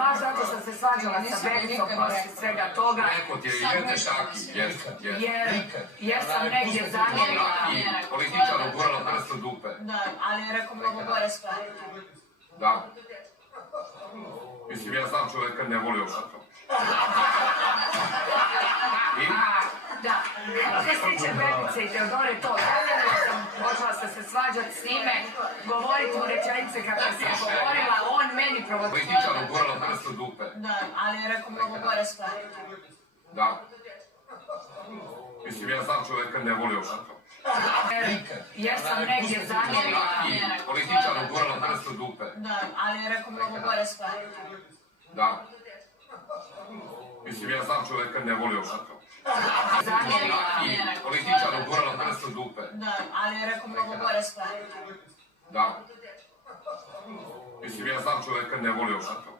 baš zato što se svađala sa Bericom poslije svega toga. Neko ti je idete šaki, Jer sam negdje zamjerila. Političar ugurala prst u dupe. Da, ali je rekao mnogo gore stvari. Da. Mislim, ja znam čovjeka ne volio šakom. Da, što se tiče Berice i Teodore, to sam počela se svađati s njime, govoriti mu rečenice kako sam govorila, on meni provocirao. Političar ugurala prst u dupe. Da, ali je rekao mnogo gore stvari. Da. Mislim, ja znam čovjeka ne volio šakom. Jer sam negdje zamjerila. Političar ugurala prst u dupe. Da, ali je rekao mnogo gore stvari. Da. Mislim, ja znam čovjeka ne volio šakom. Političar ugurala prst u dupe. Da, ali je rekao mnogo gore stvari. Da. Mislim, ja znam čovjeka ne volio šakom.